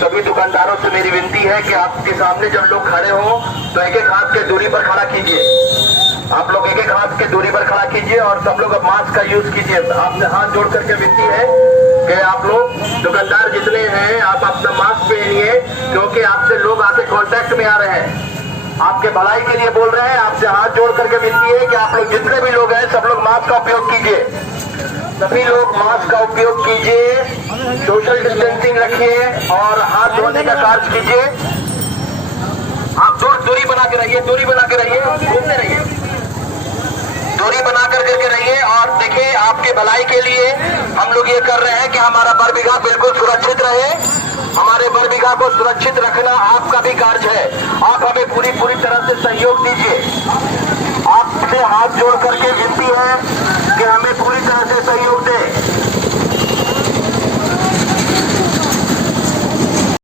सभी दुकानदारों से मेरी विनती है कि आपके सामने जब लोग खड़े हो तो एक एक हाथ के दूरी पर खड़ा कीजिए। आप लोग एक एक हाथ के दूरी पर खड़ा कीजिए और सब लोग अब मास्क का यूज कीजिए। आपसे हाथ जोड़ करके विनती है कि आप लोग दुकानदार जितने हैं आप अपना मास्क पहनिए, क्योंकि आपसे लोग आके कांटेक्ट में आ रहे हैं। आपके भलाई के लिए बोल रहे हैं। आपसे हाथ जोड़ करके विनती है कि आप लोग जितने भी लोग हैं सब लोग मास्क का उपयोग कीजिए। सभी लोग मास्क का उपयोग कीजिए, सोशल डिस्टेंसिंग रखिए और हाथ धोने का कार्य कीजिए। आप दूरी बना के रहिए, दूरी बना के रहिए, घूमते रहिए, दूरी बना करके रहिए। और देखिए आपके भलाई के लिए हम लोग ये कर रहे हैं कि हमारा बरबीघा बिल्कुल सुरक्षित रहे। हमारे बरबीघा को सुरक्षित रखना आपका भी कार्य है। आप हमें पूरी तरह से सहयोग दीजिए। आपसे हाथ जोड़ करके विनती है कि हमें पूरी तरह से सहयोग दें।